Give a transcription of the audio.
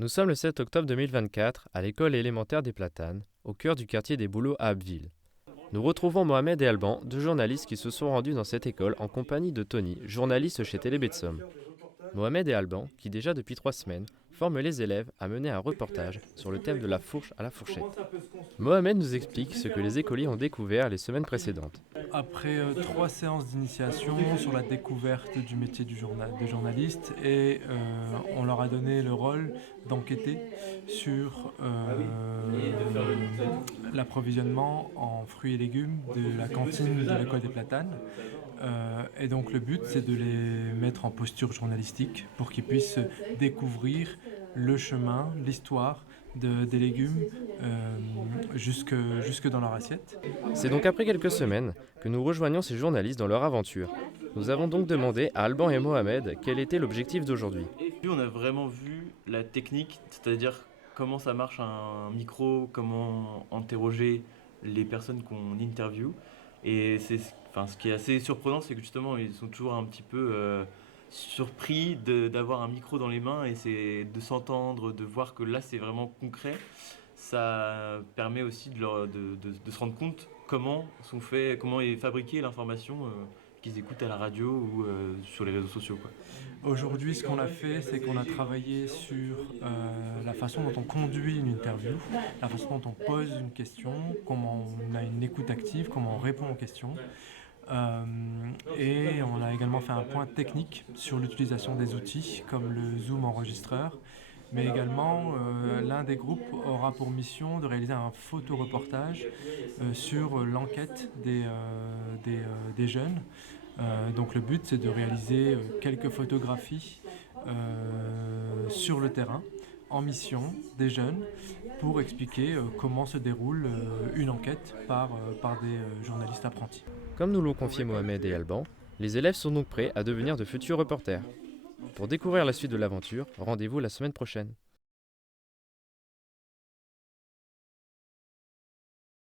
Nous sommes le 7 octobre 2024 à l'école élémentaire des Platanes, au cœur du quartier des Bouleaux à Abbeville. Nous retrouvons Mohamed et Alban, deux journalistes qui se sont rendus dans cette école en compagnie de Tony, journaliste chez Télé Betsom. Mohamed et Alban, qui déjà depuis 3 semaines, forment les élèves à mener un reportage sur le thème de la fourche à la fourchette. Mohamed nous explique ce que les écoliers ont découvert les semaines précédentes. Après 3 séances d'initiation sur la découverte du métier de journaliste et on leur a donné le rôle d'enquêter sur l'approvisionnement en fruits et légumes de la cantine de l'école des Platanes. Et donc le but c'est de les mettre en posture journalistique pour qu'ils puissent découvrir le chemin, l'histoire des légumes jusque dans leur assiette. C'est donc après quelques semaines que nous rejoignons ces journalistes dans leur aventure. Nous avons donc demandé à Alban et Mohamed quel était l'objectif d'aujourd'hui. On a vraiment vu la technique, c'est-à-dire comment ça marche un micro, comment interroger les personnes qu'on interviewe. Et ce qui est assez surprenant, c'est que justement, ils sont toujours un petit peu surpris d'avoir un micro dans les mains et c'est de s'entendre, de voir que là, c'est vraiment concret. Ça permet aussi de se rendre compte comment est fabriquée l'information qu'ils écoutent à la radio ou sur les réseaux sociaux, quoi. Aujourd'hui, ce qu'on a fait, c'est qu'on a travaillé sur la façon dont on conduit une interview, la façon dont on pose une question, comment on a une écoute active, comment on répond aux questions. Et on a également fait un point technique sur l'utilisation des outils comme le Zoom enregistreur. Mais également, l'un des groupes aura pour mission de réaliser un photoreportage sur l'enquête des jeunes. Donc le but, c'est de réaliser quelques photographies sur le terrain, en mission, des jeunes, pour expliquer comment se déroule une enquête par des journalistes apprentis. Comme nous l'ont confié Mohamed et Alban, les élèves sont donc prêts à devenir de futurs reporters. Pour découvrir la suite de l'aventure, rendez-vous la semaine prochaine.